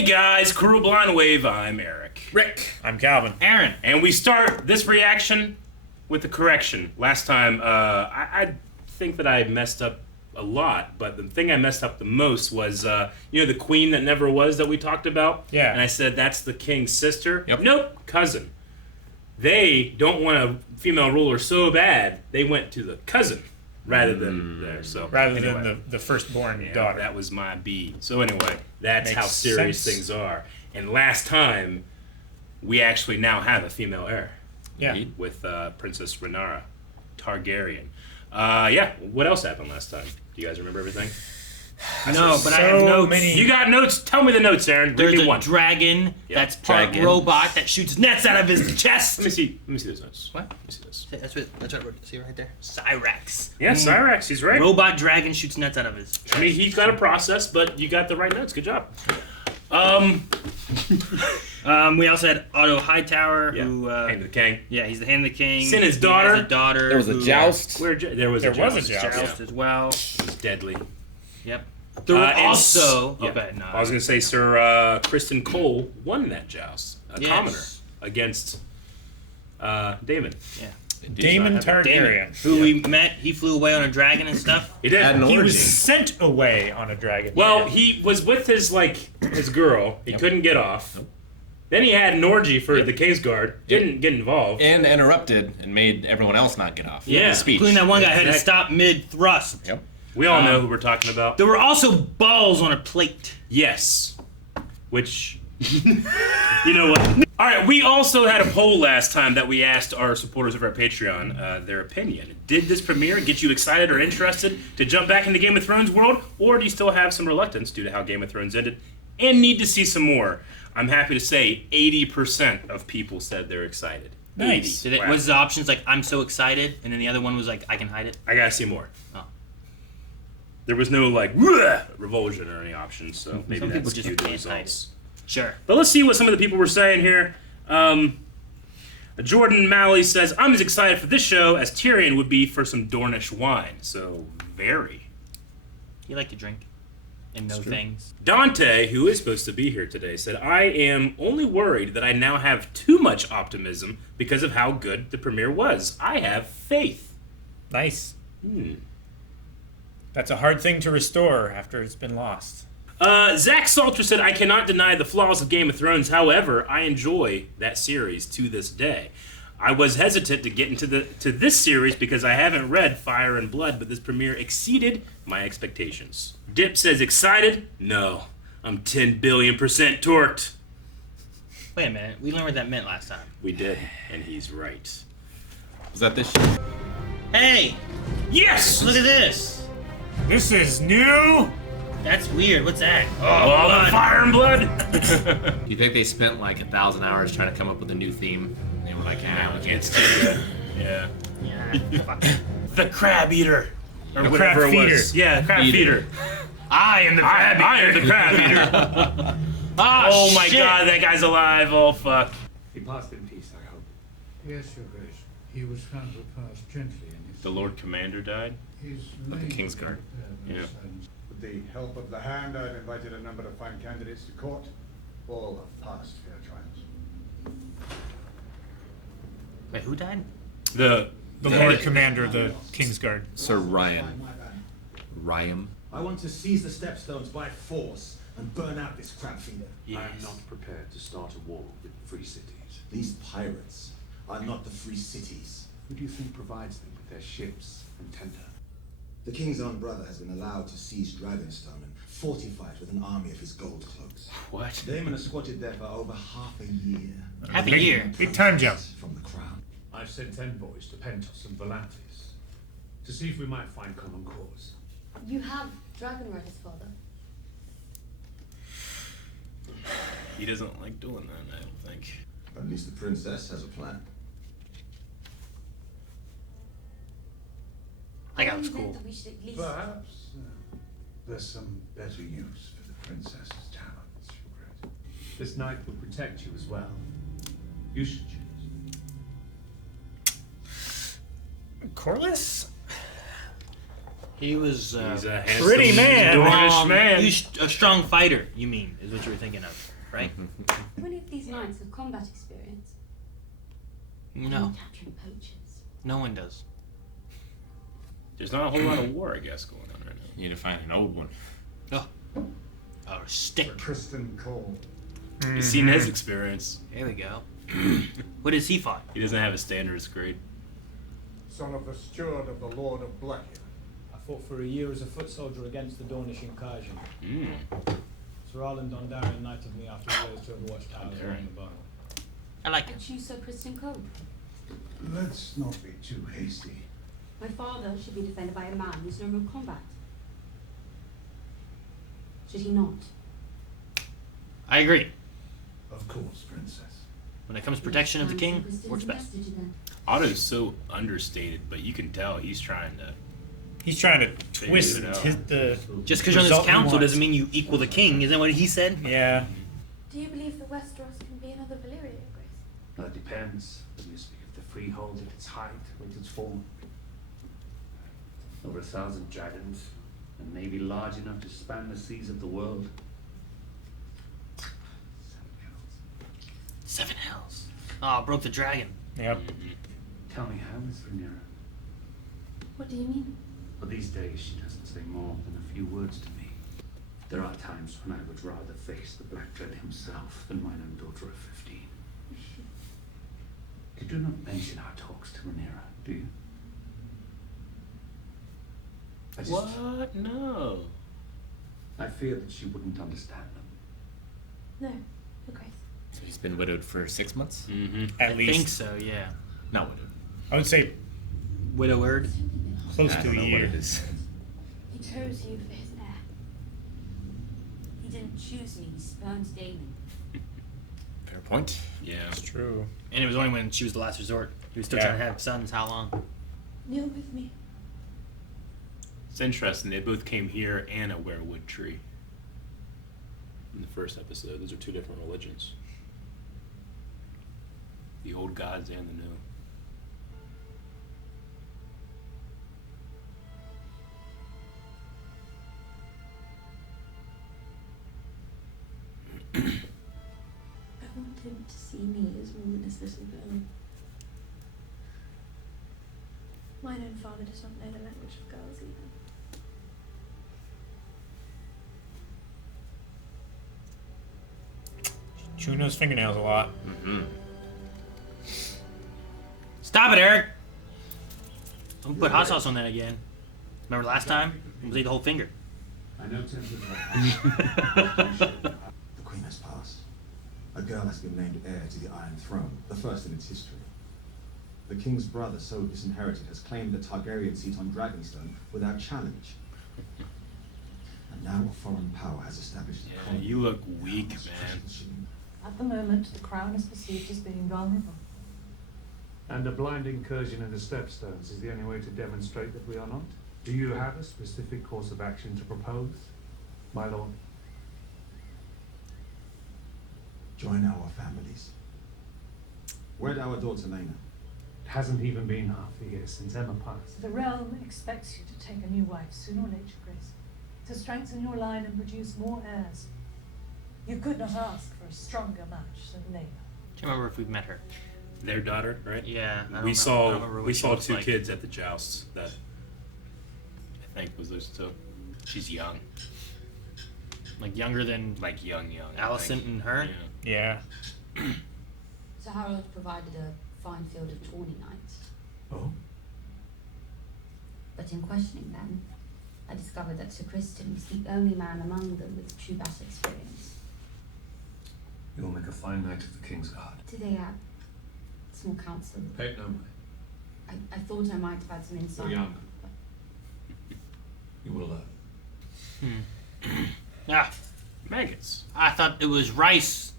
Hey guys, Crew Blind Wave, I'm Eric. Rick. I'm Calvin. Aaron. And we start this reaction with a correction. Last time, I think that I messed up a lot, but the thing I messed up the most was, the queen that never was that we talked about? Yeah. And I said, that's the king's sister? Yep. Nope, cousin. They don't want a female ruler so bad, they went to the cousin rather than there. So Rather than the firstborn daughter. That was my B. So anyway, that's Makes how serious sense. things are. And last time, we actually now have a female heir. Yeah. With Princess Rhaenyra Targaryen. What else happened last time? Do you guys remember everything? No, but I have notes. You got notes? Tell me the notes, Aaron. There's Read me a one. dragon that's part Dragon. robot that shoots nets out of his chest. Let me see those notes. What? Let me see those. That's what I wrote. See right there? Cyrax. Yeah, Cyrax, he's right. Robot dragon shoots nets out of his chest. I mean, he's got a process, but you got the right notes. Good job. We also had Otto Hightower, who... Hand of the king. Yeah, he's the hand of the king. Sin his He daughter. has a daughter. There was a who- joust. There was a joust. Joust as well. It's deadly. Yep. There were and also... yeah. Okay, no. I was going to say Sir Kristen Cole won that joust. A Yes. commoner against Daemon. Yeah. Damon He's not Targaryen. Who we met, he flew away on a dragon and stuff. He did. Had an He orgy. was sent away on a dragon. Well, he was with his girl. He couldn't get off. Nope. Then he had an orgy for the Kingsguard. Didn't get involved. And interrupted and made everyone else not get off. Yeah. The speech. Including that one guy had to Exactly. stop mid-thrust. Yep. We all know who we're talking about. There were also balls on a plate. Yes. Which, you know what? All right, we also had a poll last time that we asked our supporters of our Patreon their opinion. Did this premiere get you excited or interested to jump back into Game of Thrones world, or do you still have some reluctance due to how Game of Thrones ended and need to see some more? I'm happy to say 80% of people said they're excited. Nice. 80. Wow. Was the options like, I'm so excited, and then the other one was like, I can hide it? I gotta see more. Oh. There was no revulsion or any options, so maybe Some that's people just skewed the can't hide results. Sure. But let's see what some of the people were saying here. Jordan Malley says, I'm as excited for this show as Tyrion would be for some Dornish wine. So, very. You like to drink and know things. Dante, who is supposed to be here today, said, I am only worried that I now have too much optimism because of how good the premiere was. I have faith. Nice. That's a hard thing to restore after it's been lost. Zach Salter said, I cannot deny the flaws of Game of Thrones. However, I enjoy that series to this day. I was hesitant to get into this series because I haven't read Fire and Blood, but this premiere exceeded my expectations. Dip says, excited? No. I'm 10 billion % torqued. Wait a minute. We learned what that meant last time. We did, and he's right. Was that this shit? Hey! Yes! Look at this! This is new. That's weird. What's that? All the blood. Fire and Blood! Do you think they spent like 1,000 hours trying to come up with a new theme? And they were like, we can't It's too good. Yeah. Yeah. Fuck. The Crab Eater. Or The whatever Crab it was. Feeder. Yeah, Crab Feeder. Feeder. I am the Crab Eater. I am the Crab Eater. Oh my shit. god, that guy's alive. Oh fuck. He passed in peace, I hope. Yes, Your Grace. He was found to pass gently in his... The Lord Commander died? his the main Kingsguard. Yeah. and With the help of the Hand, I've invited a number of fine candidates to court. All have passed fair trials. Wait, who died? The Lord Commander of the Kingsguard. Sir Ryan. Ryan. I want to seize the stepstones by force and burn out this crab feeder. I am not prepared to start a war with free cities. These pirates are not the free cities. Who do you think provides them with their ships and tender? The king's own brother has been allowed to seize Dragonstone and fortify it with an army of his gold cloaks. What? Daemon has squatted there for over half a year. Half a year. Big time jump. From the crown. I've sent envoys to Pentos and Volantis to see if we might find common cause. You have dragon riders, father. He doesn't like doing that, I don't think. At least the princess has a plan. I thought it was cool. We should at least... Perhaps there's some better use for the princess's talents, Your Grace. This knight will protect you as well. You should choose. Corlys? He was He's a handsome, Pretty man. Dornish man. He's a strong fighter. You mean is what you were thinking of, right? Do any of these knights have combat experience? No, Capturing poachers. no one does. There's not a whole lot of war, I guess, going on right now. You need to find an old one. Oh, or stick. Tristan Cole. You've seen his experience. There we go. What has he fought? He doesn't have a standards grade. Son of the steward of the Lord of Black. I fought for a year as a foot soldier against the Dornish incursion. Sir Arlen Dondarrion knighted me after years to have watched towers along the bone. I like I him. choose Sir Kristen Cole. Let's not be too hasty. My father should be defended by a man who's known in combat. Should he not? I agree. Of course, Princess. When it comes to protection of the king, works best. Otto's so understated, but you can tell he's trying to. He's trying to twist it out. the. Just because you're on this result he council wants. doesn't mean you equal the king. Isn't that what he said? Yeah. Do you believe that Westeros can be another Valyria, Grace? That depends. When you speak of the freehold at its height or at its form. Over 1,000 dragons, and maybe large enough to span the seas of the world. 7 hells. Oh, broke the dragon. Yep. Tell me how, Miss Rhaenyra. What do you mean? Well, these days she doesn't say more than a few words to me. There are times when I would rather face the Black Dread himself than mine own daughter of 15. You do not mention our talks to Rhaenyra, do you? I just, What? No. I fear that she wouldn't understand them. No, Your Grace. So he's been widowed for 6 months? At I least. think so, yeah. Not widowed. I would say Widowed. close I to don't a know what year. it is. He chose you for his heir. He didn't choose me, he spurned Daemon. Fair point. Yeah. It's true. And it was only when she was the last resort. He was still Yeah. trying to have sons. How long? Kneel with me. It's interesting. They both came here and a werewood tree. In the first episode, those are two different religions. The old gods and the new. I want him to see me as more than his little girl. Mine own father does not know the language of girls either. Chewing those fingernails a lot. Stop it, Eric! Don't put hot sauce on that again. Remember last time? It was ate the whole finger. I know tempers are The Queen has passed. A girl has been named heir to the Iron Throne, the first in its history. The king's brother, so disinherited, has claimed the Targaryen seat on Dragonstone without challenge. And now a foreign power has established the Yeah, colony. you look weak, man. At the moment, the crown is perceived as being vulnerable. And a blind incursion in the Stepstones is the only way to demonstrate that we are not? Do you have a specific course of action to propose, my lord? Join our families. Wed our daughter Lena. It hasn't even been half a year since Emma passed. The realm expects you to take a new wife sooner or later, Grace, to strengthen your line and produce more heirs. You could not ask for a stronger match than Lena. Can't remember if we've met her. Their daughter, right? Yeah. I don't We know- I saw don't remember what we she saw looks two like. kids at the jousts that I think was those two. She's young. Like younger than Like young. I Alicent think. and her? Yeah. Yeah. So Harold provided a fine field of tawny knights. Oh? But in questioning them, I discovered that Sir Kristen was the only man among them with true battle experience. You'll make a fine knight of the King's Guard. Today at small council, Pay it no mind. I thought I might have had some insight. You're young. but You will learn. Ah, Maggots. I thought it was rice.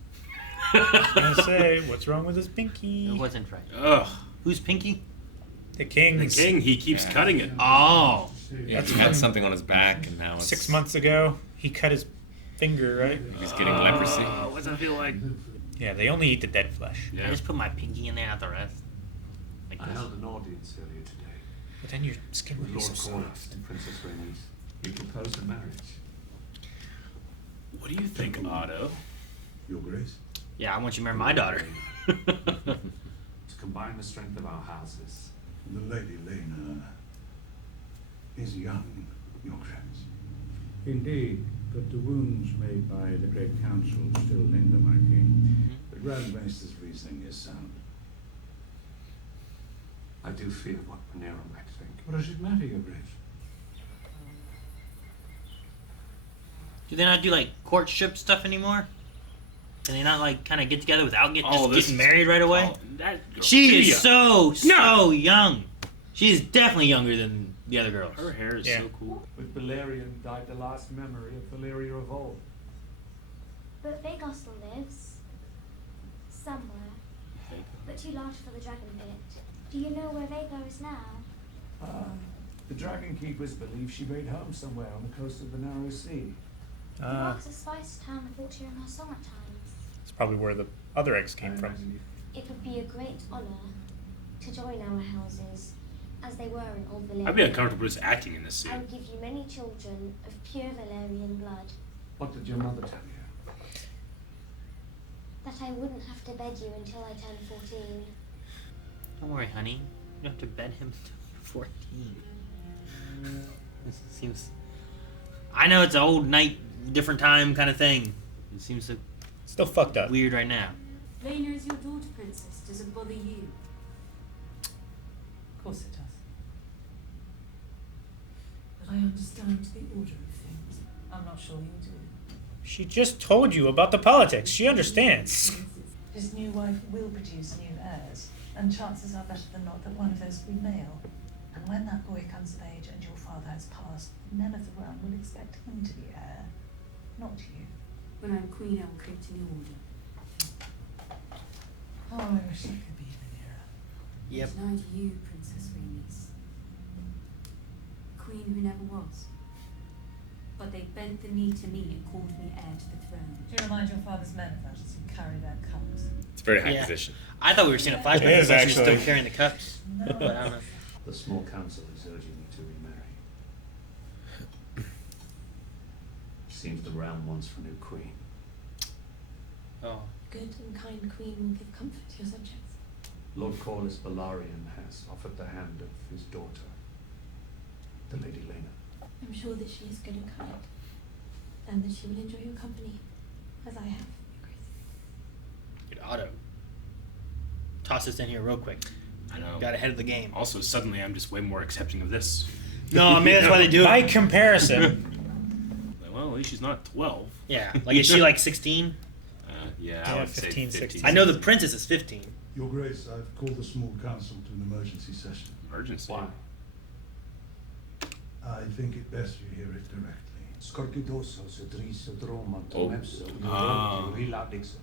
I say, what's wrong with his pinky? It wasn't right. Ugh. Who's Pinky? The The king's king, he keeps cutting it. Oh. Yeah, he had something on his back, and now it's 6 months ago, he cut his finger, right? he's getting leprosy. What's that feel like? Yeah, they only eat the dead flesh. I Yeah. just put my pinky in there, not the rest. Like I this. held an audience earlier today. But then your skin would be Lord so Corlys soft. and Princess Rhaenys, we propose a marriage. What do you think, Otto? Your Grace? Yeah, I want you to marry my daughter. To combine the strength of our houses. The Lady Lena is young, Your Grace. Indeed, but the wounds made by the Great Council still linger, my king. The Grand Master's reasoning is sound. I do fear what Rhaenyra might think. What does it matter, Your Grace? Do they not do like courtship stuff anymore? Can they not like kind of get together without this getting married right away? Oh, that girl's She too is young. so young. She is definitely younger than the other girls. Her hair is so cool. With Balerion died the last memory of Valyria of old. But Vhagar still lives. Somewhere. But too large for the dragon pit. Do you know where Vhagar is now? The Dragon Keepers believe she made home somewhere on the coast of the Narrow Sea. The rocks a spice town fought here in her summer times. It's probably where the other eggs came from. It would be a great honor to join our houses, as they were in Old Valyria. I'd be uncomfortable just acting in this scene. I would give you many children of pure Valyrian blood, What did your mother tell you? that I wouldn't have to beg you until I turned 14. Don't worry, honey. You don't have to bed him until you're 14. This seems. I know it's an old night, different time kind of thing. It seems so Still fucked up. weird right now. Lena is your daughter, Princess. Does it bother you? Of course it does. But I understand the order of things. I'm not sure you do. She just told you about the politics. She understands. His new wife will produce new heirs, and chances are better than not that one of those will be male. And when that boy comes of age and your father has passed, men of the realm will expect him to be heir, not you. When I'm queen, I will create a new order. Oh, I wish I could be Rhaenyra. Yep. Denied you, Princess Rhaenys. Queen who never was. But they bent the knee to me and called me heir to the throne. Do you remind your father's men of that as you carry their cups? It's a very high Yeah. position. I thought we were seeing a flashback. It is, because she was actually. still carrying the cups. But I don't know. The small council is urging me to remarry. Seems the realm wants for a new queen. Oh. Good and kind queen will give comfort to your subjects. Lord Corlys Balerion has offered the hand of his daughter, the Lady Lena. I'm sure that she is good and kind, and that she will enjoy your company, as I have, Your Grace. Good Otto. Toss this in here real quick. I know. Got ahead of the game. Also, suddenly I'm just way more accepting of this. No, I mean that's why they do By it. comparison. Well, at least she's not 12. Yeah. Like is she like 16? Yeah, Yeah, I would say 15, 15. 16. I know the princess is 15. Your Grace, I've called the small council to an emergency session. Emergency. Why? I think it best you hear it directly. Scorpidoso, Cedriso, Droman, Oh. Tomepso, Ah. Rila Dixon.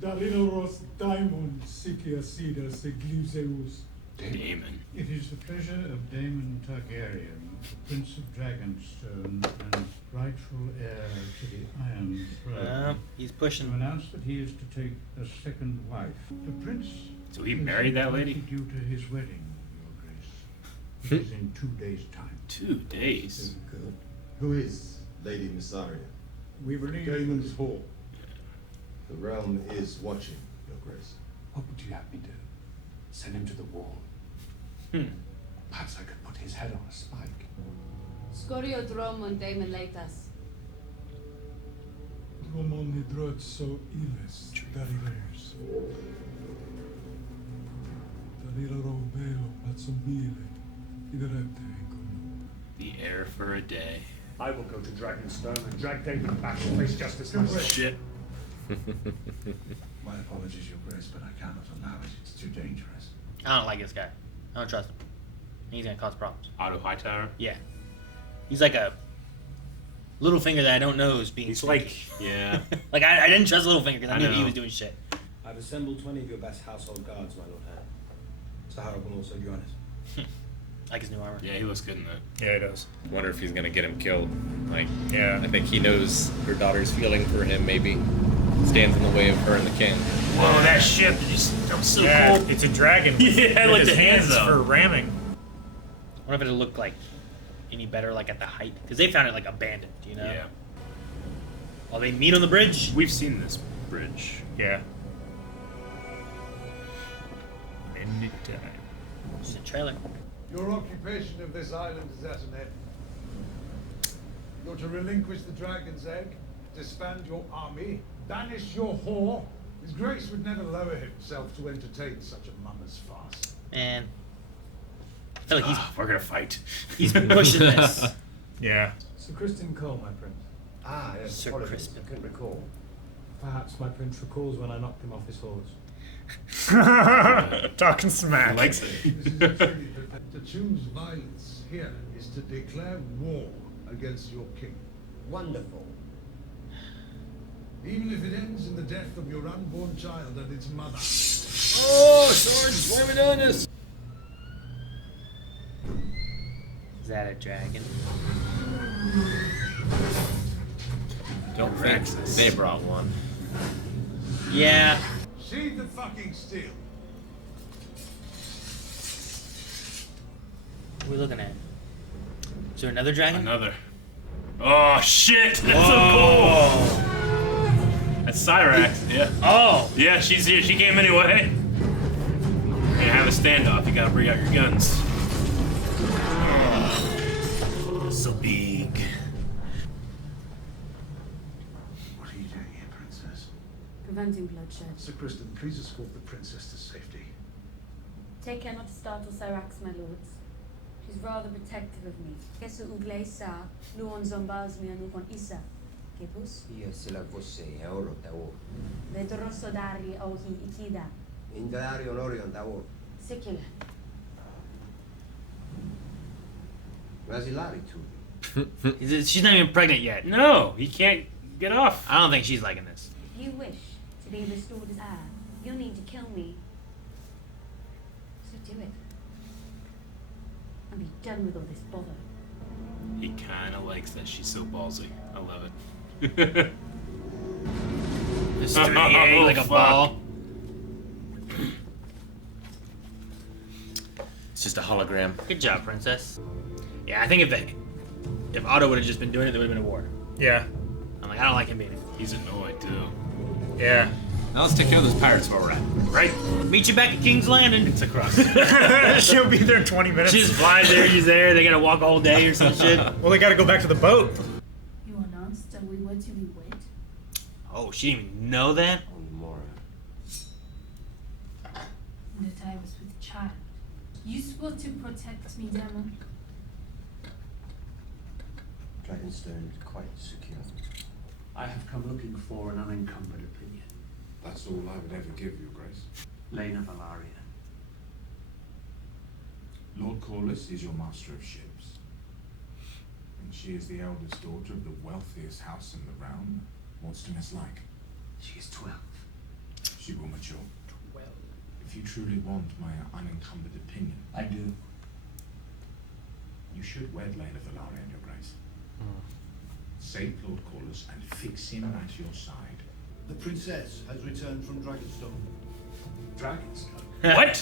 Daliloros Daimon Sikia Sida Sigliuseus. Damon. It is the pleasure of Daemon Targaryen, the Prince of Dragonstone and rightful heir to the Iron Throne, He's to pushing. announce that he is to take a second wife. The Prince So he has married that lady? invited you to his wedding, Your Grace. It is in 2 days' time. 2 days. Good. Who is Lady Missaria? We believe Daemon's Hall. The realm is watching, Your Grace. What would you have me do? Send him to the wall. Perhaps I could put his head on a spike. Scorio Dromon Daemon Leitas. Romon hidrotso iles darileus. Darilero velo patsombile iderete encono. The heir for a day. I will go to Dragonstone and drag Daemon back to face justice myself. Shit. My apologies, Your Grace, but I cannot allow it. It's too dangerous. I don't like this guy. I don't trust him. He's gonna cause problems. Otto Hightower. Yeah. He's like a Littlefinger that I don't know is being. He's sneaky. like, yeah. Like I didn't trust Littlefinger because I I knew he know. was doing shit. I've assembled 20 of your best household guards, my Lord Hand. Sahara will also join us. I like his new armor. Yeah, he looks good in that. Yeah, it does. Wonder if he's gonna get him killed. Like, Yeah. I think he knows her daughter's feeling for him. Maybe stands in the way of her and the king. Whoa, that ship is that was so Yeah, cool. it's a dragon. With, Yeah, with like his the hands, though. for ramming. wonder if it'll look like any better, like at the height, because they found it like abandoned, you know. Yeah. Oh, they meet on the bridge. We've seen this bridge. Yeah. Many times. This is a trailer. Your occupation of this island is at an end. You're to relinquish the dragon's egg, disband your army, banish your whore. His Grace would never lower himself to entertain such a mummer's farce. Man. I feel like we're gonna fight. He's pushing this. Yeah. Sir Crispin Cole, my prince. Ah, yes. Sir apologies, Crispin. I couldn't recall. Perhaps my prince recalls when I knocked him off his horse. Talking smack. Likes This it. is a tribute. To choose violence here is to declare war against your king. Wonderful. Even if it ends in the death of your unborn child and its mother. Oh, swords! Why are we doing this? Is that a dragon? Don't think they brought one. Yeah. Sheathe the fucking steel. What are we looking at? Is there another dragon? Another. Oh shit! That's so cool. That's Cyrax. Yeah. Oh. Yeah, she's here. She came anyway. You have a standoff. You gotta bring out your guns. So big. What are you doing here, Princess? Preventing bloodshed. Sir Kristen, please escort the princess to safety. Take care not to startle Cyrax, my lords. She's rather protective of me. Kesu Ugleisa, Luon Zombasmi Anukon Isa. Kepus? Io se la fosse e oro da oro. Vedrosso Dari Ohi Ikida. In Dari Onorion da oro. Secular. Brasilari tu. She's not even pregnant yet. No, he can't get off. I don't think she's liking this. If you wish to be restored as heir, you'll need to kill me. So do it. And be done with all this bother. He kind of likes that she's so ballsy. I love it. Just threw the egg like a ball. It's just a hologram. Good job, princess. Yeah, I think if Otto would have just been doing it, there would have been a war. Yeah. I'm like, I don't like him being it. He's annoyed too. Yeah. Now let's take care of those pirates where we're at. Right? Meet you back at King's Landing. It's across. She'll be there in 20 minutes. She just flies there, he's there, they gotta walk a whole day or some shit. Well, they gotta go back to the boat. You announced that we were to be wed. Oh, she didn't even know that? On Mora. And that I was with child. You swore to protect me, Demon. Dragonstone is quite secure. I have come looking for an unencumbered opinion. That's all I would ever give, Your Grace. Lena Valaria. Lord Corliss is your master of ships. And she is the eldest daughter of the wealthiest house in the realm. What's to mislike? She is 12. She will mature. If you truly want my unencumbered opinion, I do. you should wed Lena Valaria, Your Grace. Save Lord Corliss and fix him at your side. The princess has returned from Dragonstone. Dragonstone? What?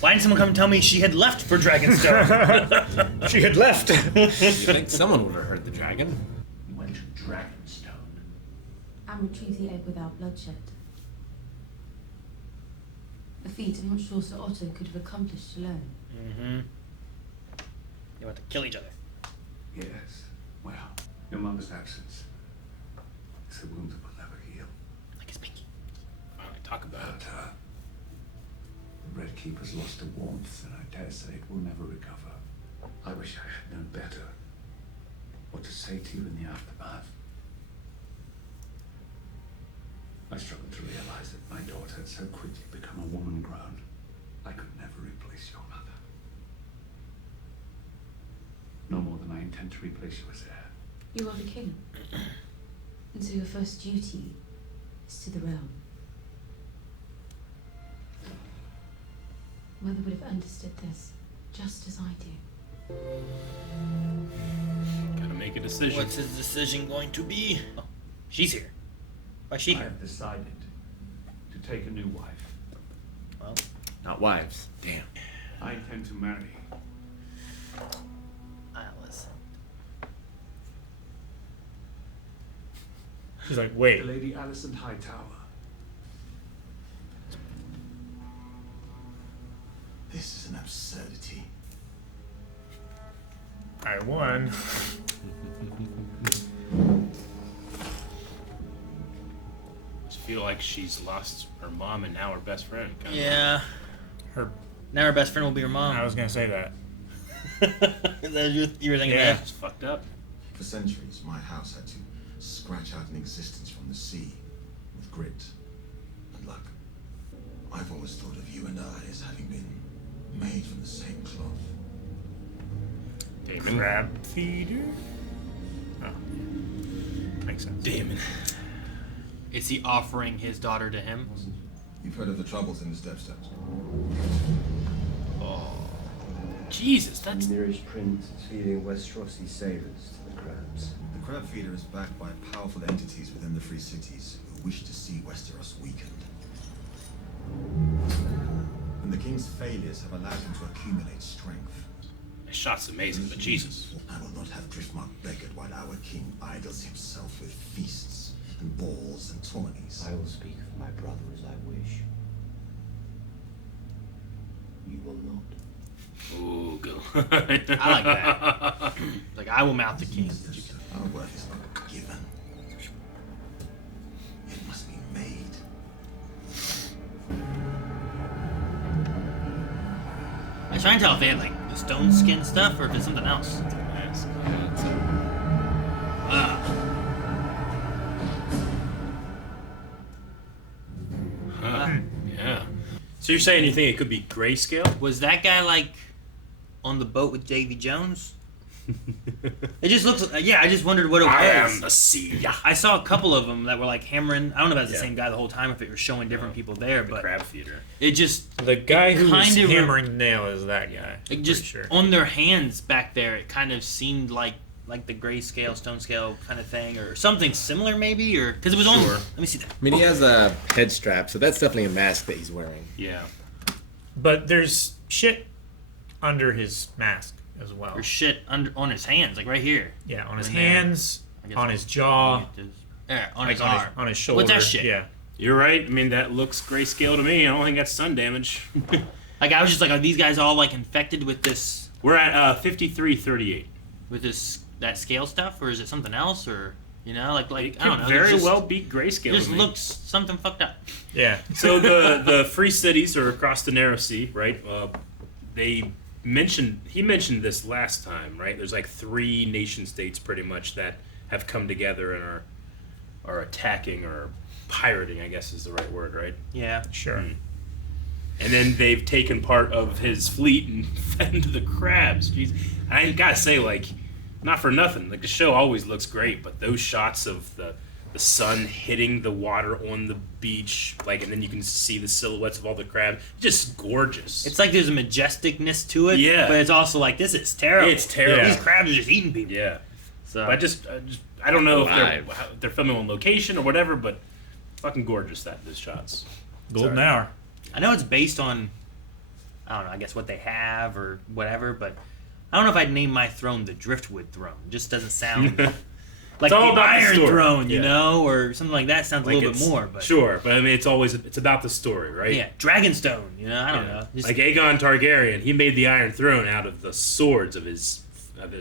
Why didn't someone come and tell me she had left for Dragonstone? She had left. You think someone would have heard the dragon? You went to Dragonstone. And retrieve the egg without bloodshed. A feat I'm not sure Sir Otto could have accomplished alone. Mm-hmm. They want to kill each other. Yes. Well, your mother's absence is a wound that will never heal. Like his pinky. Finally talk about But, it. the Red Keeper's lost a warmth, and I dare say it will never recover. I wish I had known better what to say to you in the aftermath. I struggled to realize that my daughter had so quickly become a woman grown. I could never replace your mother. No more than I intend to replace you as heir. You are the king. And so your first duty is to the realm. Mother would have understood this just as I do. Gotta make a decision. What's his decision going to be? Oh, she's here. Why's she I here? have decided to take a new wife. Well, Not wives. Damn. I intend to marry. Alice. She's like, wait. The Lady Alicent Hightower. This is an absurdity. I won. I feel like she's lost her mom and now her best friend. Kinda. Yeah. Now her best friend will be her mom. I was gonna say that. Is that you were thinking Yeah, that? it's fucked up. For centuries, my house had to scratch out an existence from the sea with grit and luck. I've always thought of you and I as having been made from the same cloth. Damon. Crab feeder? Oh. Makes sense. Damon. Is he offering his daughter to him? You've heard of the troubles in the Stepstones. Oh. Jesus, that's... The nearest prince is feeding Westerosi sailors to the crabs. The crab feeder is backed by powerful entities within the Free Cities who wish to see Westeros weakened. And the king's failures have allowed him to accumulate strength. The shot's amazing, but Jesus. I will not have Driftmark beggared while our king idles himself with feasts and balls and tourneys. I will speak of my brother as I wish. You will not. Ooh, go. I like that. Like, I will mount the king. Our worth is not given. It must be made. I was trying to tell if they had like the stone skin stuff or if it's something else. Yeah. So you're saying you think it could be grayscale? Was that guy like on the boat with Davy Jones? It just looks. Yeah, I just wondered what it was. I am the sea. I saw a couple of them that were like hammering. I don't know if that's the Yeah. same guy the whole time. If it was showing different people there, but crab feeder. It just The guy who was kinda hammering the nail is that guy. It just sure. on their hands back there. It kind of seemed like the grayscale, stone scale kind of thing, or something similar, maybe, or because it was on. Sure. Let me see that. I mean, he has a head strap, so that's definitely a mask that he's wearing. Yeah. But there's shit under his mask as well. There's shit under on his hands, like right here. Yeah, on his And then- hands, I guess on I'll- his jaw, There, on like his arm. on his shoulder. What's that shit? Yeah. You're right. I mean, that looks grayscale to me. I don't think that's sun damage. Like I was just like, are these guys all like infected with this? We're at 5338. With that scale stuff, or is it something else, or you know, like It I don't could know. very just, well be grayscale. Just to me. looks something fucked up. Yeah. So the free cities are across the narrow sea, right? He mentioned this last time, right? There's like 3 nation states pretty much that have come together and are attacking or pirating, I guess is the right word, right? Yeah. Sure. And then they've taken part of his fleet and fed into the crabs. Jeez. I gotta say, like, not for nothing, like the show always looks great, but those shots of the sun hitting the water on the beach, like, and then you can see the silhouettes of all the crabs, just gorgeous. It's like there's a majesticness to it. Yeah. But it's also like this is terrible. It's terrible. These crabs are just eating people. Yeah. So But I don't know if Alive. they're filming on location or whatever, but fucking gorgeous those shots. Golden Sorry. hour. I know it's based on, I don't know, I guess what they have or whatever, but I don't know if I'd name my throne the Driftwood Throne. It just doesn't sound like all the about the Iron story. Throne, you Yeah. know, or something like that sounds Like a little it's- bit more. But Sure, but I mean, it's about the story, right? yeah, Dragonstone, you know, I don't Yeah. know. Just- Like Aegon Targaryen, he made the Iron Throne out of the swords of his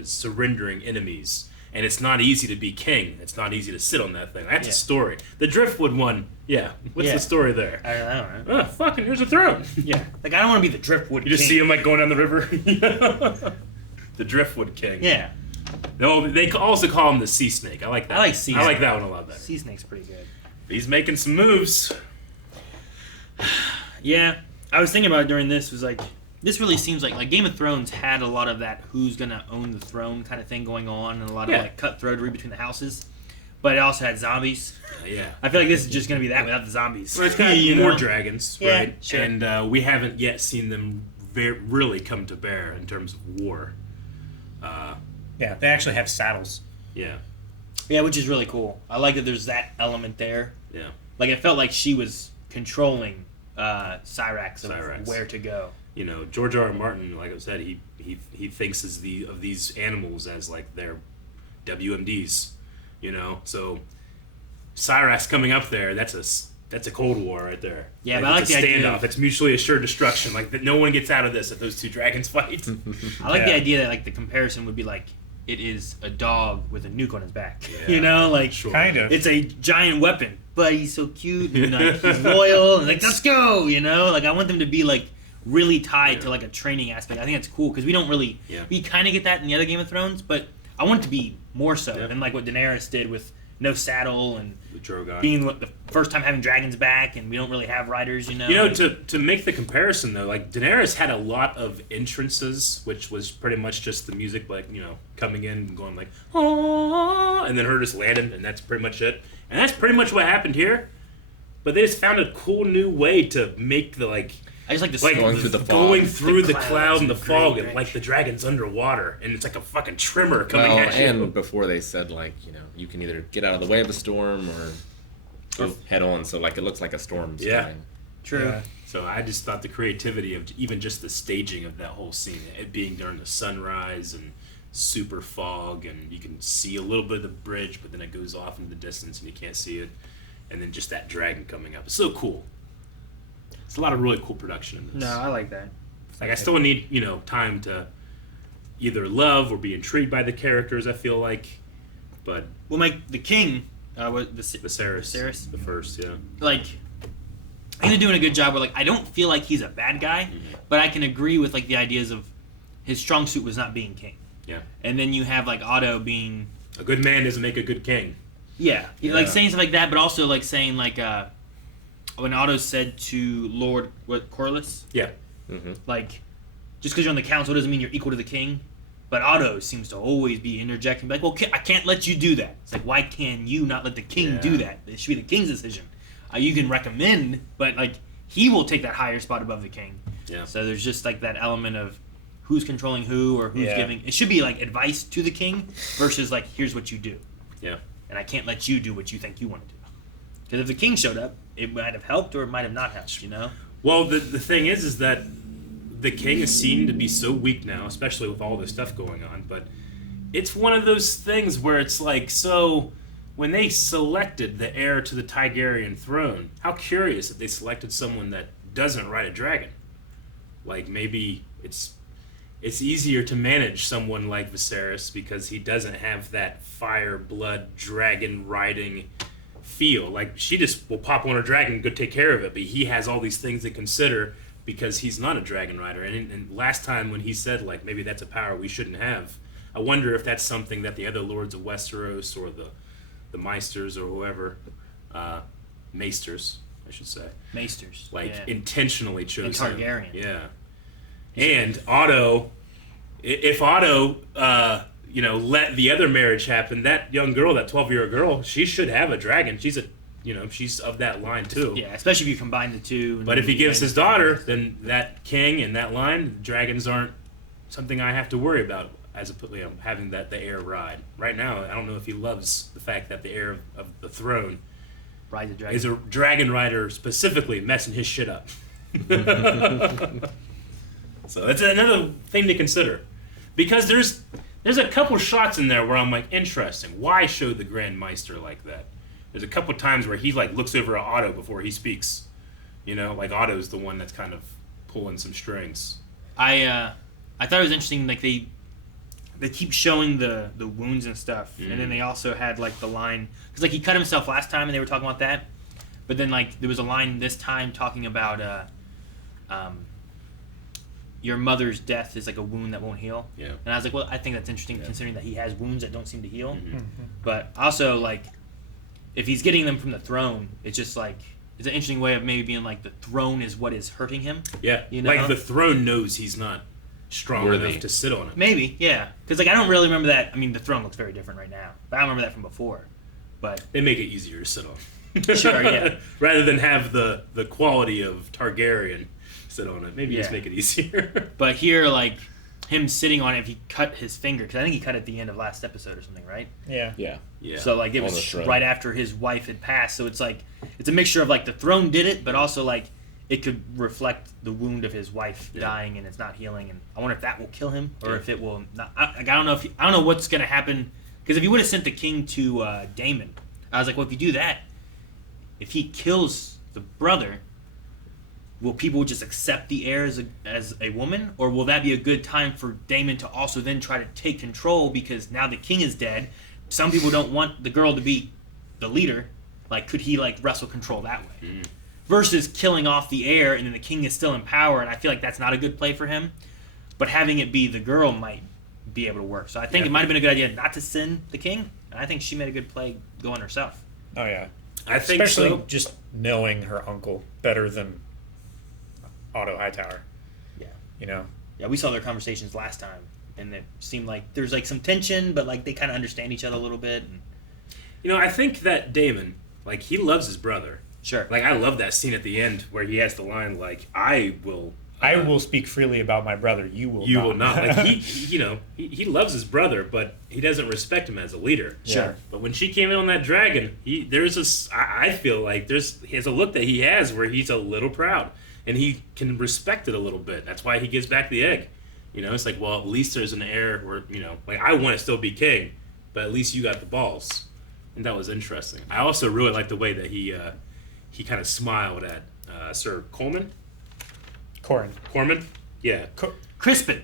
surrendering enemies. And it's not easy to be king. It's not easy to sit on that thing. That's Yeah. a story. The Driftwood one, yeah. What's Yeah. the story there? I don't know. Oh, fucking, here's a throne. Yeah, like I don't want to be the Driftwood You just King. see him like going down the river. The Driftwood King. Yeah, No, they also call him the Sea Snake. I like that. I like Sea I like Snake. that one a lot better. Sea Snake's pretty good. He's making some moves. Yeah, I was thinking about it during this. Was like, this really seems like Game of Thrones had a lot of that who's gonna own the throne kind of thing going on, and a lot Yeah. of like cutthroatery between the houses. But it also had zombies. Yeah. I feel like this is just gonna be that without the zombies. Well, it's got You more know? dragons, Yeah, right? sure. And we haven't yet seen them really come to bear in terms of war. Yeah, they actually have saddles. Yeah. Yeah, which is really cool. I like that there's that element there. Yeah. Like it felt like she was controlling Cyrax of Cyrax. where to go. you know, George R. R. Martin, like I said, he thinks of these animals as like their WMDs, you know. So Cyrax coming up there, that's a Cold War right there. Yeah, like, but I like it's the a idea standoff. of- It's mutually assured destruction. Like that, no one gets out of this if those two dragons fight. I like the idea that like the comparison would be like it is a dog with a nuke on his back. Yeah, You know, like Kind of. it's a giant weapon, but he's so cute and like he's loyal and like let's go. You know, like I want them to be like really tied to like a training aspect. I think it's cool because we don't really we kind of get that in the other Game of Thrones, but I want it to be more so than like what Daenerys did with no saddle and The Drogon. being the first time having dragons back, and we don't really have riders. You know, You know, to make the comparison though, like Daenerys had a lot of entrances, which was pretty much just the music, like you know, coming in and going like, oh, and then her just landing, and that's pretty much it. And that's pretty much what happened here. But they just found a cool new way to make the like. I just like the Going through the fog. going through the clouds cloud and the and the fog, green and like the dragon's underwater, and it's like a fucking trimmer coming Well, at you. and before they said like, you know, you can either get out of the way of the storm or head on. So like it looks like a storm's coming. True. Yeah. So I just thought the creativity of even just the staging of that whole scene, it being during the sunrise and super fog, and you can see a little bit of the bridge, but then it goes off into the distance and you can't see it, and then just that dragon coming up. It's so cool. It's a lot of really cool production in this. No, I like that. Like I still need, you know, time to either love or be intrigued by the characters, I feel like. But Well, the king, what the Viserys, the first, yeah. like I think they're doing a good job where like I don't feel like he's a bad guy, but I can agree with like the ideas of his strong suit was not being king. Yeah. And then you have like Otto being A good man doesn't make a good king. yeah, like saying stuff like that, but also like saying like when Otto said to Lord Corlys, Yeah. like just because you're on the council doesn't mean you're equal to the king. But Otto seems to always be interjecting, like, well, I can't let you do that. It's like, why can you not let the king do that? It should be the king's decision. You can recommend, but like he will take that higher spot above the king. Yeah. So there's just like that element of who's controlling who or who's Yeah. giving. It should be like advice to the king versus like here's what you do. Yeah. And I can't let you do what you think you want to do. Because if the king showed up, it might have helped or it might have not helped. You know. Well, the thing is that the king is seen to be so weak now, especially with all this stuff going on. But it's one of those things where it's like, so when they selected the heir to the Targaryen throne, how curious that they selected someone that doesn't ride a dragon. Like maybe it's easier to manage someone like Viserys because he doesn't have that fire, blood, dragon riding feel. Like she just will pop on a dragon and go take care of it, but he has all these things to consider because he's not a dragon rider. And last time when he said like maybe that's a power we shouldn't have, I wonder if that's something that the other lords of Westeros or the Meisters or whoever, Maesters, I should say, Maesters, like yeah. intentionally chose And him. Targaryen. Yeah. And Otto, if Otto, let the other marriage happen, that young girl, that 12-year-old girl, she should have a dragon. She's of that line too. Yeah, especially if you combine the two. But if he gives his daughter, then that king and that line, dragons aren't something I have to worry about as having the heir ride. Right now, I don't know if he loves the fact that the heir of the throne Ride the dragon. is a dragon rider specifically messing his shit up. So that's another thing to consider, because there's a couple shots in there where I'm like, interesting. Why show the Grand Meister like that? There's a couple times where he like looks over at Otto before he speaks. You know, like Otto's the one that's kind of pulling some strings. I thought it was interesting. Like they keep showing the wounds and stuff, and then they also had like the line because like he cut himself last time, and they were talking about that. But then like there was a line this time talking about your mother's death is like a wound that won't heal. Yeah. And I was like, well, I think that's interesting considering that he has wounds that don't seem to heal. Mm-hmm. But also like if he's getting them from the throne, it's just like it's an interesting way of maybe being like the throne is what is hurting him. Yeah, you know? like the throne knows he's not strong Worthy. enough to sit on it. Maybe, yeah. Because like I don't really remember that. I mean, the throne looks very different right now, but I don't remember that from before. But they make it easier to sit on. Sure, yeah. Rather than have the quality of Targaryen sit on it, maybe just Yeah. make it easier. But here, like him sitting on it, if he cut his finger, because I think he cut it at the end of last episode or something, right? Yeah. Yeah. Yeah. So like it On the was throne. right after his wife had passed. So it's like it's a mixture of like the throne did it, but also like it could reflect the wound of his wife dying and it's not healing, and I wonder if that will kill him or if it will not. I don't know I don't know what's gonna happen, because if he would have sent the king to Daemon, I was like, well, if you do that, if he kills the brother, will people just accept the heir as a woman, or will that be a good time for Daemon to also then try to take control, because now the king is dead? Some people don't want the girl to be the leader. Like, could he like wrestle control that way? Versus killing off the heir and then the king is still in power, and I feel like that's not a good play for him. But having it be the girl might be able to work. So I think it might have been a good idea not to send the king. And I think she made a good play going herself. Oh yeah, I think especially so. just knowing her uncle better than Otto Hightower. Yeah, you know. Yeah, we saw their conversations last time, and it seemed like there's like some tension, but like they kind of understand each other a little bit. And You know, I think that Daemon, like, he loves his brother. Sure. Like, I love that scene at the end where he has the line, like, I will speak freely about my brother. You will not. Like, he loves his brother, but he doesn't respect him as a leader. Sure. But when she came in on that dragon, I feel like he has a look that he has where he's a little proud, and he can respect it a little bit. That's why he gives back the egg. You know, it's like, well, at least there's an heir where, you know, like, I want to still be king, but at least you got the balls. And that was interesting. I also really like the way that he kind of smiled at Sir Corman. Yeah. Crispin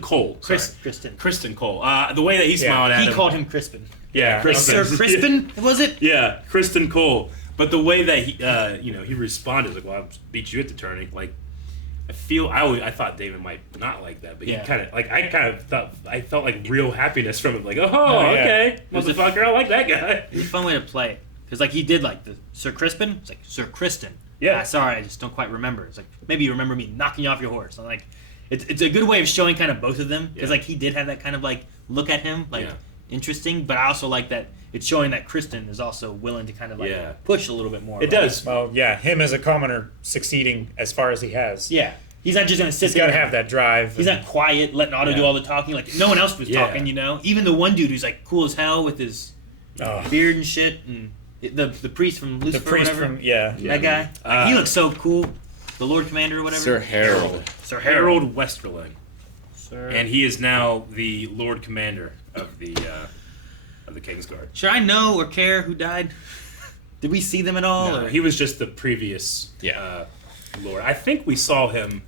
Cole. Kristen Cole. The way that he smiled at him. He called him Crispin. Yeah, Crispin. Sir Crispin, was it? Yeah, Kristen Cole. But the way that he responded, like, well, I beat you at the tourney. Like, I thought David might not like that, but he kind of, like, I felt like real happiness from him. Like, okay, motherfucker, I like that guy. It was a fun way to play it. Because, like, he did, like, the Sir Crispin. It's like, Sir Kristen. Yeah. Sorry, I just don't quite remember. It's like, maybe you remember me knocking you off your horse. I'm like, it's a good way of showing kind of both of them. Because, like, he did have that kind of, like, look at him, like, interesting. But I also like that it's showing that Kristen is also willing to kind of, like, push a little bit more. It does. Well, yeah, him as a commoner succeeding as far as he has. Yeah. He's not just going to sit there. He's got to have that drive. He's not quiet, letting Otto do all the talking. Like, no one else was talking, you know? Even the one dude who's, like, cool as hell with his beard and shit, and the priest from Lucifer, that guy. Like, he looks so cool. The Lord Commander or whatever. Sir Harold Westerling. And he is now the Lord Commander of the Kingsguard. Should I know or care who died? Did we see them at all? No, he was just the previous Lord. I think we saw him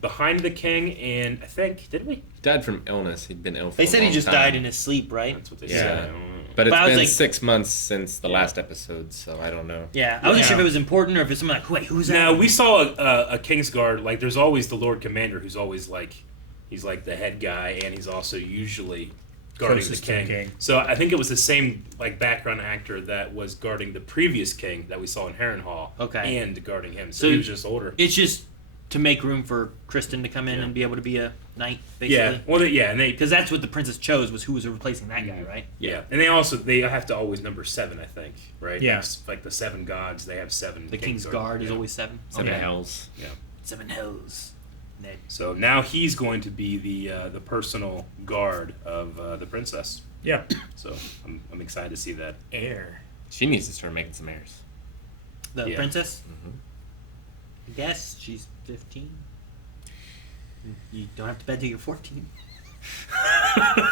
behind the king, and I think, did we? He died from illness. He'd been ill for They a said he long just time. died in his sleep, right? That's what they said. But it's I was been like, 6 months since the last episode, so I don't know. Yeah, I wasn't sure if it was important or if it's something like, wait, who's that? Now, we saw a Kingsguard, like, there's always the Lord Commander who's always, like, he's, like, the head guy, and he's also usually guarding Closest the to the king. king. So I think it was the same, like, background actor that was guarding the previous king that we saw in Harrenhal. Okay. And guarding him. So he was just older. It's just to make room for Kristen to come in and be able to be a knight, basically. Yeah. Well, and they because that's what the princess chose, was who was replacing that guy, right? Yeah, and they have to always number 7, I think, right? Yeah. Like the 7 gods, they have 7. The King's Guard is always 7. 7 hells. Yeah. 7 hells. So now he's going to be the personal guard of the princess. Yeah. So I'm excited to see that. Heir. She needs to start making some heirs. The princess? Mm-hmm. I guess she's 15. You don't have to bed till you're 14.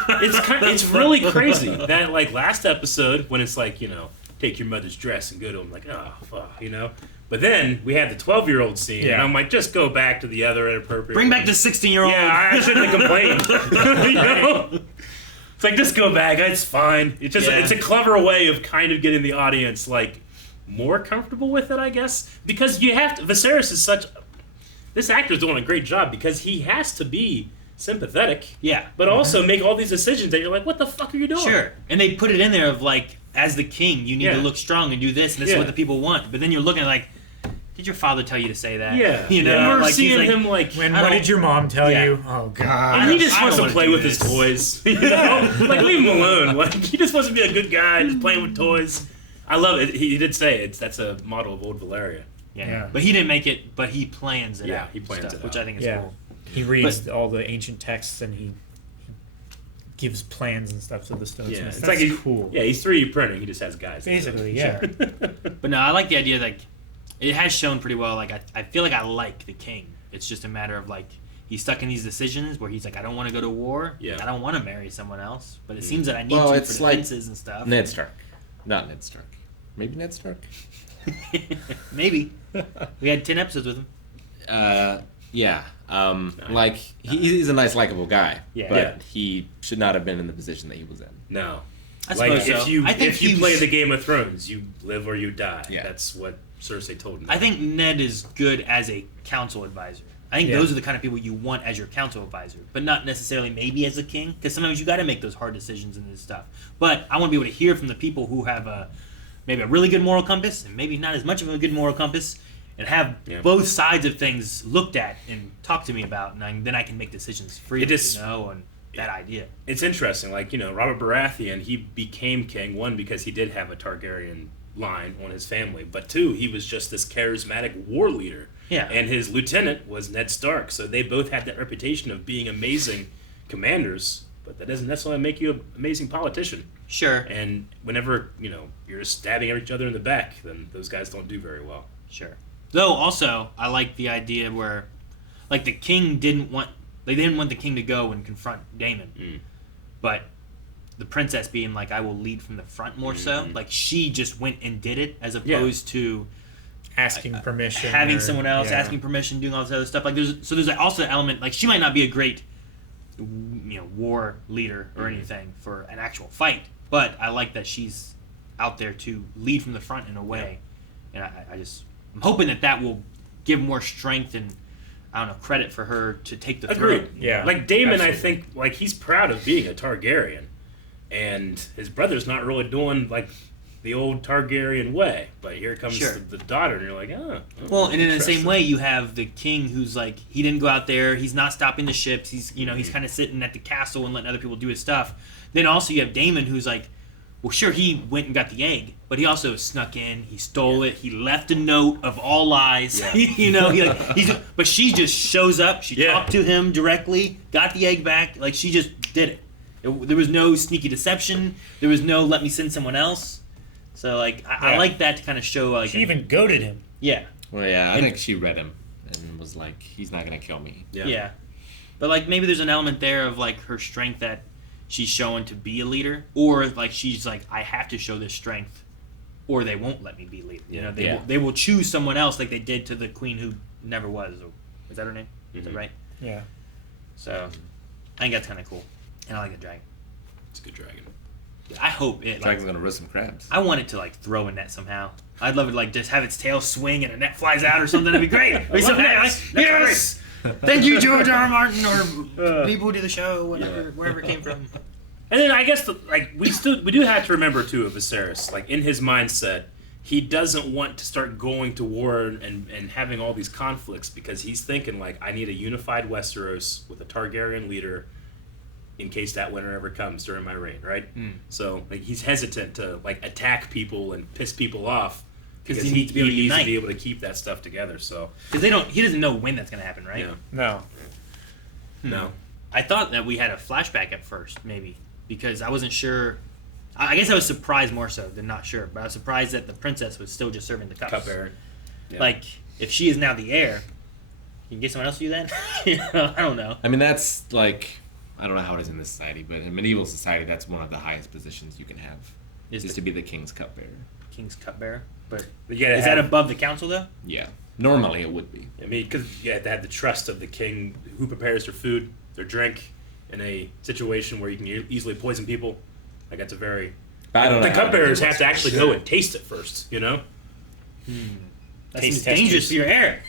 It's really crazy that, like, last episode when it's like, you know, take your mother's dress and go to him, like, oh fuck, you know. But then we had the 12-year-old scene, and I'm like, just go back to the other inappropriate. Bring back the 16-year-old. Yeah, I shouldn't have complained. You know? It's like, just go back. It's fine. It's just it's a clever way of kind of getting the audience, like, more comfortable with it, I guess, because you have to. Viserys is such. This actor's doing a great job because he has to be sympathetic. Yeah. But also make all these decisions that you're like, what the fuck are you doing? Sure. And they put it in there of like, as the king, you need to look strong and do this, and this is what the people want. But then you're looking like, did your father tell you to say that? Yeah. You know, And we're like, seeing him like, what did your mom tell you? Oh God. And he just wants to play with his toys. You know? Like, leave him alone. Like, he just wants to be a good guy, just playing with toys. I love it. He did say that's a model of old Valeria. Yeah. But he didn't make it, but he plans it out. Yeah, he plans it out. Which I think is cool. He reads all the ancient texts and he gives plans and stuff to the Stones. Yeah, That's it's like cool. Yeah, he's 3D printing. He just has guys. Basically, yeah. But no, I like the idea, like, It has shown pretty well. Like I feel like I like the king. It's just a matter of like he's stuck in these decisions where he's like, I don't want to go to war. Yeah. I don't want to marry someone else. But it seems that I need Well, to it's for like defenses and stuff. Ned Stark. Not Ned Stark. Maybe Ned Stark. Maybe. We had 10 episodes with him. Yeah. Like he's a nice, likable guy. Yeah. But he should not have been in the position that he was in. No. I Like suppose so. if you play the Game of Thrones, you live or you die. Yeah. That's what Cersei told me. I think Ned is good as a council advisor. I think those are the kind of people you want as your council advisor, but not necessarily maybe as a king, because sometimes you got to make those hard decisions and this stuff. But I want to be able to hear from the people who have maybe a really good moral compass and maybe not as much of a good moral compass, and have both sides of things looked at and talked to me about, and then I can make decisions freely, on that idea. It's interesting, like, Robert Baratheon, he became king, one, because he did have a Targaryen line on his family, but two, he was just this charismatic war leader. Yeah. And his lieutenant was Ned Stark, so they both had that reputation of being amazing commanders, but that doesn't necessarily make you an amazing politician. Sure. And whenever, you're stabbing each other in the back, then those guys don't do very well. Sure. Though, also, I like the idea where, like, the king didn't want the king to go and confront Daemon. But the princess being like, I will lead from the front more so. Like, she just went and did it as opposed to asking permission, having someone else asking permission, doing all this other stuff. Like, there's also an element, like, she might not be a great, war leader or anything for an actual fight, but I like that she's out there to lead from the front in a way, and I'm hoping that will give more strength and, I don't know, credit for her to take the throne. Yeah. Like Daemon, I think, like, he's proud of being a Targaryen, and his brother's not really doing, like, the old Targaryen way, but here comes the daughter, and you're like, well, and in the same way, you have the king who's like, he didn't go out there, he's not stopping the ships, he's he's kind of sitting at the castle and letting other people do his stuff. Then also you have Daemon, who's like, well, sure, he went and got the egg, but he also snuck in, he stole it, he left a note of all lies, but she just shows up, she talked to him directly, got the egg back, like, she just did it. There was no sneaky deception, there was no let me send someone else. So, like, I like that to kind of show, like... She even goaded him. Yeah. Well, yeah, I think she read him and was like, he's not going to kill me. Yeah. But, like, maybe there's an element there of, like, her strength that she's showing to be a leader. Or, like, she's like, I have to show this strength or they won't let me be leader. They will choose someone else like they did to the queen who never was. Is that her name? Is that right? Yeah. So, I think that's kind of cool. And I like the dragon. It's a good dragon. I hope it. Dragon's gonna roast some crabs. I want it to like throw a net somehow. I'd love it like just have its tail swing and a net flies out or something. That'd be great. Yes. Thank you, George R. R. Martin, or people who do the show, wherever it came from. And then I guess we do have to remember too of Viserys. Like, in his mindset, he doesn't want to start going to war and having all these conflicts because he's thinking like, I need a unified Westeros with a Targaryen leader in case that winter ever comes during my reign, right? So, like, he's hesitant to like attack people and piss people off because he needs to be able to keep that stuff together. So, because he doesn't know when that's gonna happen, right? Yeah. No. I thought that we had a flashback at first, maybe, because I wasn't sure. I guess I was surprised more so than not sure, but I was surprised that the princess was still just serving the cups. Cupbearer. Yeah. Like, if she is now the heir, you can get someone else to do that? I don't know. I mean, that's like, I don't know how it is in this society, but in medieval society, that's one of the highest positions you can have. Is to be the king's cupbearer. King's cupbearer? But is that above the council, though? Yeah. Normally, it would be. I mean, because you have to have the trust of the king who prepares their food, their drink, in a situation where you can easily poison people. Like, that's a very... The cupbearers have to actually go and taste it first, you know? That's dangerous for your hair.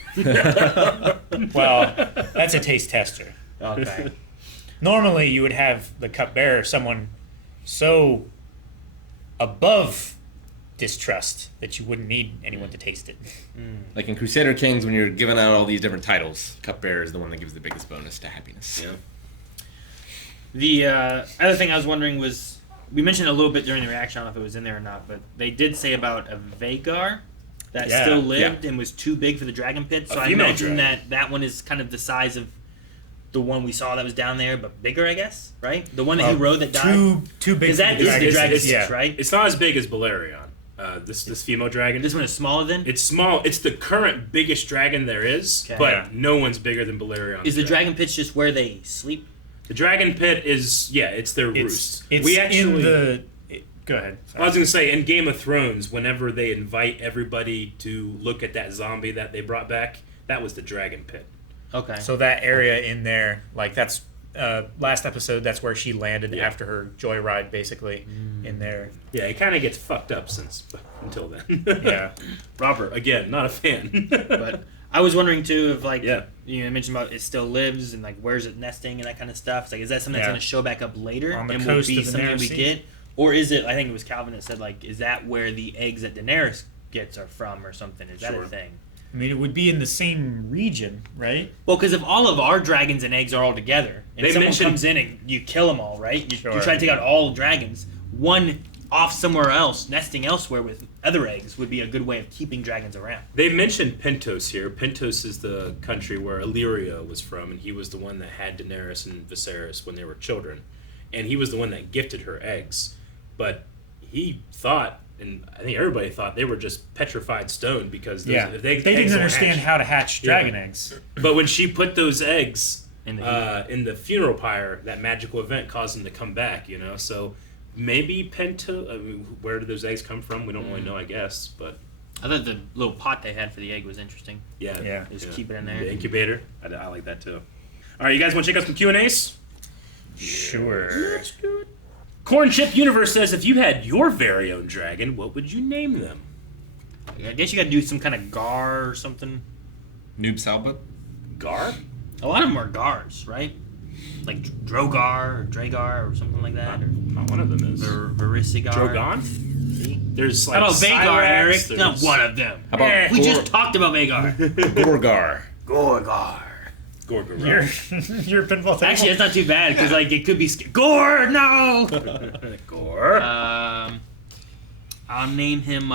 Well, that's a taste tester. Okay. Normally, you would have the cupbearer, someone so above distrust that you wouldn't need anyone to taste it. Like in Crusader Kings, when you're giving out all these different titles, cupbearer is the one that gives the biggest bonus to happiness. Yeah. The other thing I was wondering was, we mentioned a little bit during the reaction, I don't know if it was in there or not, but they did say about a Vagar that still lived and was too big for the dragon pit. So I imagine that one is kind of the size of the one we saw that was down there, but bigger, I guess, right? The one that he rode that died? Too big for the dragon pit, right? It's not as big as Balerion. This female dragon. This one is smaller than? It's small. It's the current biggest dragon there is, Okay. but Yeah. no one's bigger than Balerion. Is the dragon pits just where they sleep? The dragon pit is it's their roost. It's We actually in the. Go ahead. I was gonna say in Game of Thrones, whenever they invite everybody to look at that zombie that they brought back, that was the dragon pit. Okay. So that area in there, like that's last episode. That's where she landed after her joyride, basically, in there. Yeah, it kind of gets fucked up until then. Yeah. Robert, again, not a fan. But I was wondering too if you mentioned about it still lives and like where's it nesting and that kind of stuff. It's like, is that something that's going to show back up later On the and coast will be of the something Narrow we Sea. get, or is it? I think it was Calvin that said like, is that where the eggs that Daenerys gets are from or something? Is that a thing? I mean, it would be in the same region, right? Well, because if all of our dragons and eggs are all together, and They someone mentioned- comes in and you kill them all, right? You Sure. try to take out all dragons. One off somewhere else, nesting elsewhere with other eggs, would be a good way of keeping dragons around. They mentioned Pentos here. Pentos is the country where Illyria was from, and he was the one that had Daenerys and Viserys when they were children. And he was the one that gifted her eggs. But he thought, and I think everybody thought, they were just petrified stone because those, if they eggs didn't don't understand hatch. how to hatch dragon eggs. But when she put those eggs in the funeral pyre, that magical event caused them to come back, So maybe Pento. I mean, where did those eggs come from? We don't really know, I guess. But I thought the little pot they had for the egg was interesting. yeah, Just keep it in there. The incubator. I like that too. All right, you guys want to check out some Q&As? Sure. Let's do it. Corn Chip Universe says, if you had your very own dragon, what would you name them? I guess you got to do some kind of gar or something. Noob Salbut? Gar? A lot of them are gars, right? Like Drogar or Dragar or something like that. Not one of them is. Varisigar. Drogon? See? There's like How about Vagar, Cyrax, Eric? there's- Not one of them. How about we just talked about Vagar. Gorgar? Gorgar. Gorgar. Your pinball table. Actually, that's not too bad because like it could be Gore. No. Gore. I'll name him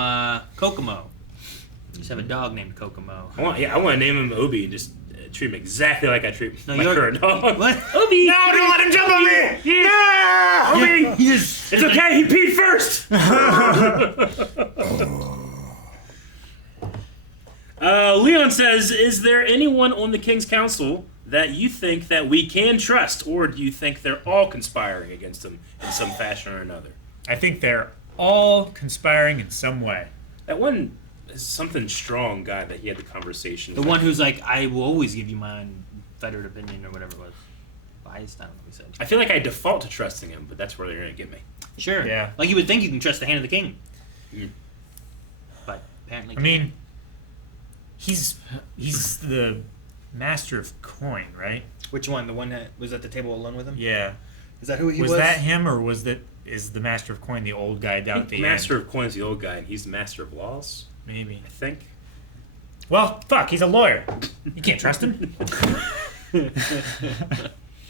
Kokomo. Just have a dog named Kokomo. I want to name him Obi and just treat him exactly like I treat my you're- current dog. What? Obi! No, don't let him jump on me! Yeah! Obi! It's It's okay, he peed first! Leon says, is there anyone on the King's Council that you think that we can trust, or do you think they're all conspiring against him in some fashion or another? I think they're all conspiring in some way. That one is something strong guy that he had the conversation The with. one who's like, I will always give you my unfettered opinion or whatever it was. Biased, I don't know what he said. I feel like I default to trusting him, but that's where they're going to get me. Sure. Yeah. Like you would think you can trust the hand of the king. Mm. But apparently I mean, he's the master of coin, right? Which one? The one that was at the table alone with him? Yeah. Is that who he was? Was that him, or is the master of coin the old guy down at the Master end? of Coin's the old guy, and he's the Master of Laws, Maybe. I think. Well, fuck, he's a lawyer. You can't trust him.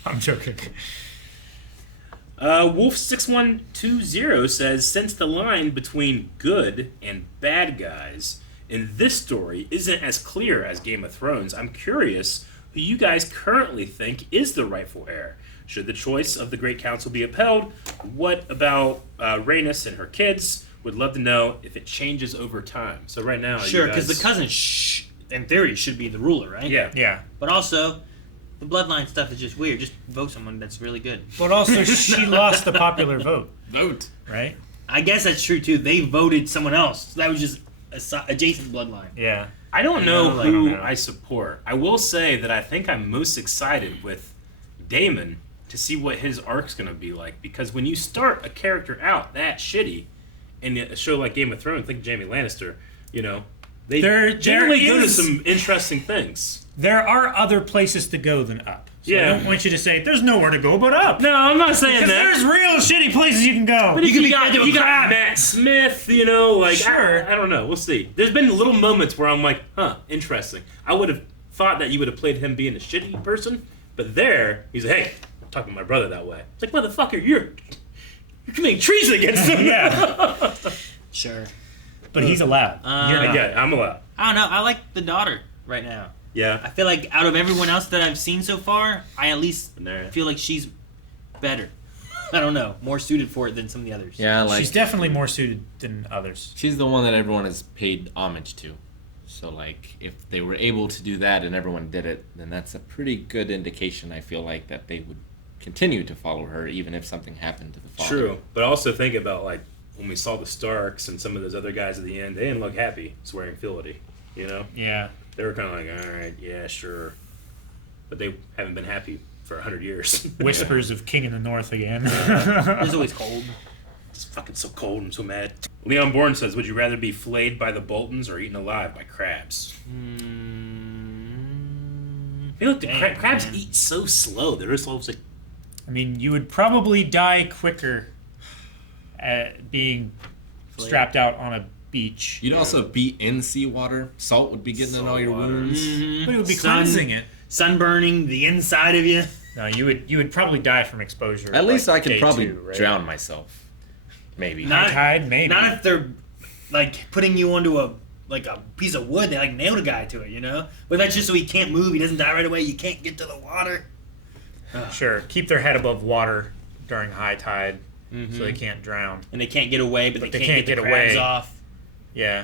I'm joking. Wolf6120 says, since the line between good and bad guys in this story isn't as clear as Game of Thrones, I'm curious who you guys currently think is the rightful heir. Should the choice of the Great Council be upheld? What about Rhaenys and her kids? Would love to know if it changes over time. So right now, Sure, you because guys- the cousin, in theory, should be the ruler, right? Yeah. Yeah. But also, the bloodline stuff is just weird. Just vote someone that's really good. But also, she lost the popular vote, Vote. right? I guess that's true too. They voted someone else. So that was just adjacent bloodline. Yeah. I don't know like- who I support. I will say that I think I'm most excited with Daemon to see what his arc's going to be like. Because when you start a character out that shitty in a show like Game of Thrones, think Jaime Lannister, they There generally go to is- some interesting things. There are other places to go than up. So Yeah. I don't want you to say, there's nowhere to go but up. No, I'm not saying Because that. there's real shitty places you can go. But if could you be got, fed to a you got crab. Matt Smith, Sure. I don't know. We'll see. There's been little moments where I'm like, interesting. I would have thought that you would have played him being a shitty person, but there, he's like, hey, I'm talking to my brother that way. It's like, motherfucker, you're committing treason against him. Yeah. Sure. But he's allowed. You're not. Yeah, I'm allowed. I don't know. I like the daughter right now. Yeah. I feel like out of everyone else that I've seen so far, I at least Daenerys. feel like she's better. I don't know, more suited for it than some of the others. Yeah, like she's definitely more suited than others. She's the one that everyone has paid homage to. So, like, if they were able to do that and everyone did it, then that's a pretty good indication, I feel like, that they would continue to follow her even if something happened to the father. True, but also think about, like, when we saw the Starks and some of those other guys at the end, they didn't look happy swearing fealty, you know? Yeah. They were kind of like, all right, yeah, sure. But they haven't been happy for 100 years. Whispers of King in the North again. It's always cold. It's fucking so cold. I'm so mad. Leon Bourne says, would you rather be flayed by the Boltons or eaten alive by crabs? I feel like the crabs eat so slow. They're just like... I mean, you would probably die quicker at being strapped out on a beach. You'd also be in seawater. Salt would be getting in all your wounds. But it would be cleansing it. Sunburning the inside of you. No, you would probably die from exposure. At least like I could day probably 2, right? drown myself. Maybe. Not, tide, maybe. Not if they're like putting you onto a piece of wood. They like nailed a guy to it, you know. But that's just so he can't move. He doesn't die right away. You can't get to the water. Sure. Keep their head above water during high tide, so they can't drown. And they can't get away, but they can't get the away. crabs off. Yeah.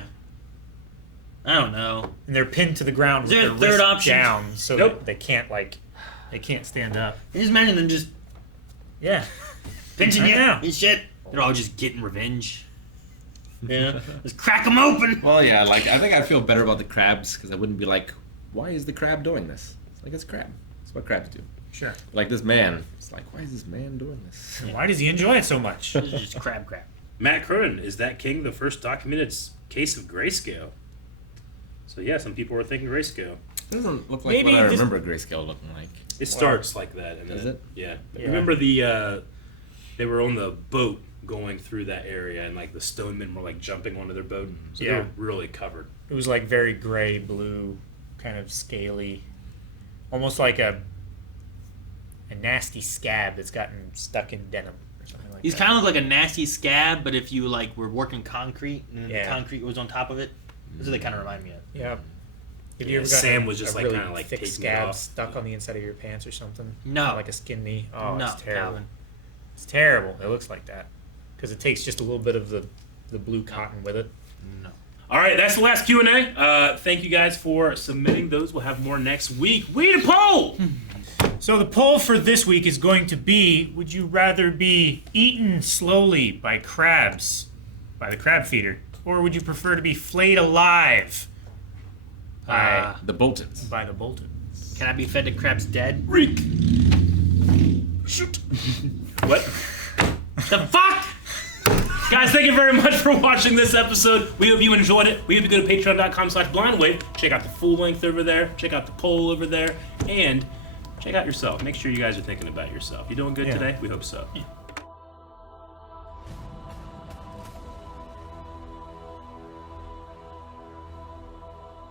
I don't know. And they're pinned to the ground with Is there their a third wrist option? down, so Nope. that they can't stand up. Just imagine them just pinching I you know. and shit. They're all just getting revenge. Yeah, just crack them open. Well, yeah, like, I think I'd feel better about the crabs because I wouldn't be like, why is the crab doing this? It's like, it's a crab. It's what crabs do. Sure. Like this man. It's like, why is this man doing this? Why does he enjoy it so much? It's just crab. Matt Cronin, is that king the first documented case of grayscale? So yeah, some people were thinking grayscale. It doesn't look like what I remember grayscale looking like. It starts like that. And Does then, it? Yeah. Yeah. Remember they were on the boat going through that area, and like the stonemen were like jumping onto their boat, so they Yeah. were really covered. It was like very gray, blue, kind of scaly, almost like a nasty scab that's gotten stuck in denim or something like He's that. kind of look like a nasty scab, but if you like were working concrete and the concrete was on top of it, that's what they kind of remind me of. Yeah. Have Yeah, you ever Sam gotten was just a like really kinda like thick taking it scab off? stuck on the inside of your pants or something? No. Like a skin knee? Oh, No, it's terrible. Calvin. It's terrible. It looks like that. Because it takes just a little bit of the blue cotton with it. No. All right, that's the last Q&A. Thank you guys for submitting those. We'll have more next week. We need a poll! So the poll for this week is going to be, would you rather be eaten slowly by crabs, by the crab feeder, or would you prefer to be flayed alive by The Boltons. By the Boltons? Can I be fed to crabs dead? Reek! Shoot! What? The fuck? Guys, thank you very much for watching this episode. We hope you enjoyed it. We hope you go to patreon.com/blindwave. Check out the full length over there. Check out the poll over there. And check out yourself. Make sure you guys are thinking about yourself. You doing good today? We hope so.